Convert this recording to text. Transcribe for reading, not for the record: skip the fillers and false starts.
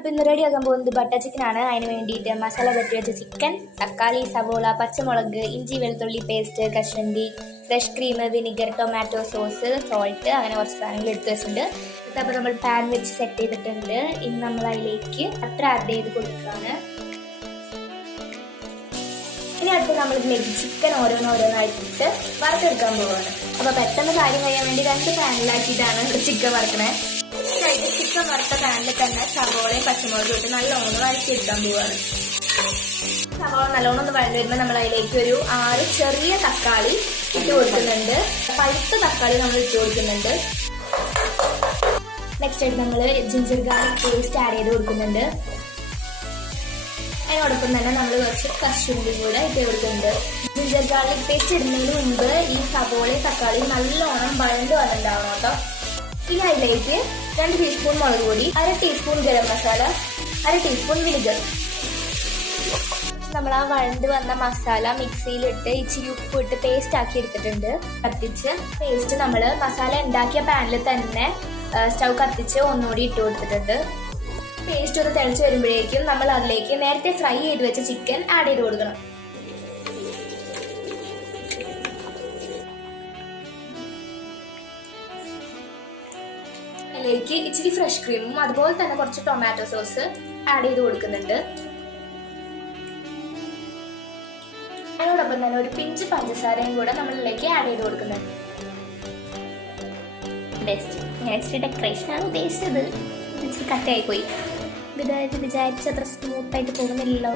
അപ്പോൾ ഇന്ന് റെഡിയാക്കാൻ പോകുന്നത് ബട്ടർ ചിക്കനാണ്. അതിന് വേണ്ടിയിട്ട് മസാല പറ്റി വെച്ച ചിക്കൻ, തക്കാളി, സവോള, പച്ചമുളക്, ഇഞ്ചി വെളുത്തുള്ളി പേസ്റ്റ്, കശുവണ്ടി, fresh cream, vinegar, tomato sauce, salt, അങ്ങനെ കുറച്ച് സാധനങ്ങൾ എടുത്ത് വെച്ചിട്ടുണ്ട്. അപ്പോൾ നമ്മൾ പാൻ വെച്ച് സെറ്റ് ചെയ്തിട്ടുണ്ട്. ഇനി നമ്മൾ അതിലേക്ക് ബട്ടർ ആഡ് ചെയ്ത് കൊടുക്കുകയാണ്. ഇനി അടുത്ത് നമ്മളിതിലേക്ക് ചിക്കൻ ഓരോന്നായിട്ടിട്ട് വറുത്തെടുക്കാൻ പോവുകയാണ്. അപ്പോൾ പെട്ടെന്ന് കാര്യം കഴിയാൻ വേണ്ടി 2 പാനിലാക്കിയിട്ടാണ് ചിക്കൻ വറുക്കണേ. ചിക്കൻ വറുത്ത പാനിൽ തന്നെ സവോളയും പച്ചമുളകും ഇട്ട് നല്ലോണം വഴറ്റിയെടുക്കാൻ പോവുകയാണ്. സവോള നല്ലോണം ഒന്ന് വഴന്നു വരുമ്പോൾ നമ്മൾ അതിലേക്ക് ഒരു 6 ചെറിയ തക്കാളി ഇട്ട് കൊടുക്കുന്നുണ്ട്. പഴുത്ത തക്കാളി നമ്മൾ ഇട്ട് കൊടുക്കുന്നുണ്ട്. നെക്സ്റ്റ് ആയിട്ട് നമ്മൾ ജിഞ്ചർ ഗാർലിക് പേസ്റ്റ് ആഡ് ചെയ്ത് കൊടുക്കുന്നുണ്ട്. അതിനോടൊപ്പം തന്നെ നമ്മൾ കുറച്ച് കശുവണ്ടി കൂടെ ഇട്ട് കൊടുക്കുന്നുണ്ട്. ജിഞ്ചർ ഗാർലിക് പേസ്റ്റ് ഇടുന്നതിന് മുമ്പ് ഈ സവോളയും തക്കാളിയും നല്ലോണം വഴണ്ട് വന്നിട്ടുണ്ടാവണം കേട്ടോ. ഇനി അതിലേക്ക് 2 ടീസ്പൂൺ മുളക് പൊടി, 1/2 teaspoon garam masala, 1/2 teaspoon vinegar. നമ്മൾ ആ വഴണ്ട് വന്ന മസാല മിക്സിയിലിട്ട് ഇച്ചിരി ഉപ്പ് ഇട്ട് പേസ്റ്റ് ആക്കി എടുത്തിട്ടുണ്ട്. കത്തിച്ച് പേസ്റ്റ് നമ്മൾ മസാല ഉണ്ടാക്കിയ പാനിൽ തന്നെ സ്റ്റൗ കത്തിച്ച് ഒന്നുകൂടി ഇട്ട് കൊടുത്തിട്ടുണ്ട്. പേസ്റ്റ് ഒന്ന് തിളച്ച് വരുമ്പോഴേക്കും നമ്മൾ അതിലേക്ക് നേരത്തെ ഫ്രൈ ചെയ്ത് വെച്ച ചിക്കൻ ആഡ് ചെയ്ത് കൊടുക്കണം. അതിലേക്ക് ഇച്ചിരി ഫ്രഷ് ക്രീമും അതുപോലെ തന്നെ കുറച്ച് ടൊമാറ്റോ സോസ് ആഡ് ചെയ്ത് കൊടുക്കുന്നുണ്ട്. അതിനോടൊപ്പം തന്നെ ഒരു പിഞ്ച് പഞ്ചസാരയും കൂടെ നമ്മളിലേക്ക് ആഡ് ചെയ്ത് കൊടുക്കുന്നുണ്ട്. നെക്സ്റ്റ് ഡെക്കറേഷനാണ് ഉദ്ദേശിച്ചത്. ഇച്ചിരി കട്ടയായി പോയി. വിചാരിച്ചത്ര സ്മൂത്തായിട്ട് പോകുന്നില്ലല്ലോ.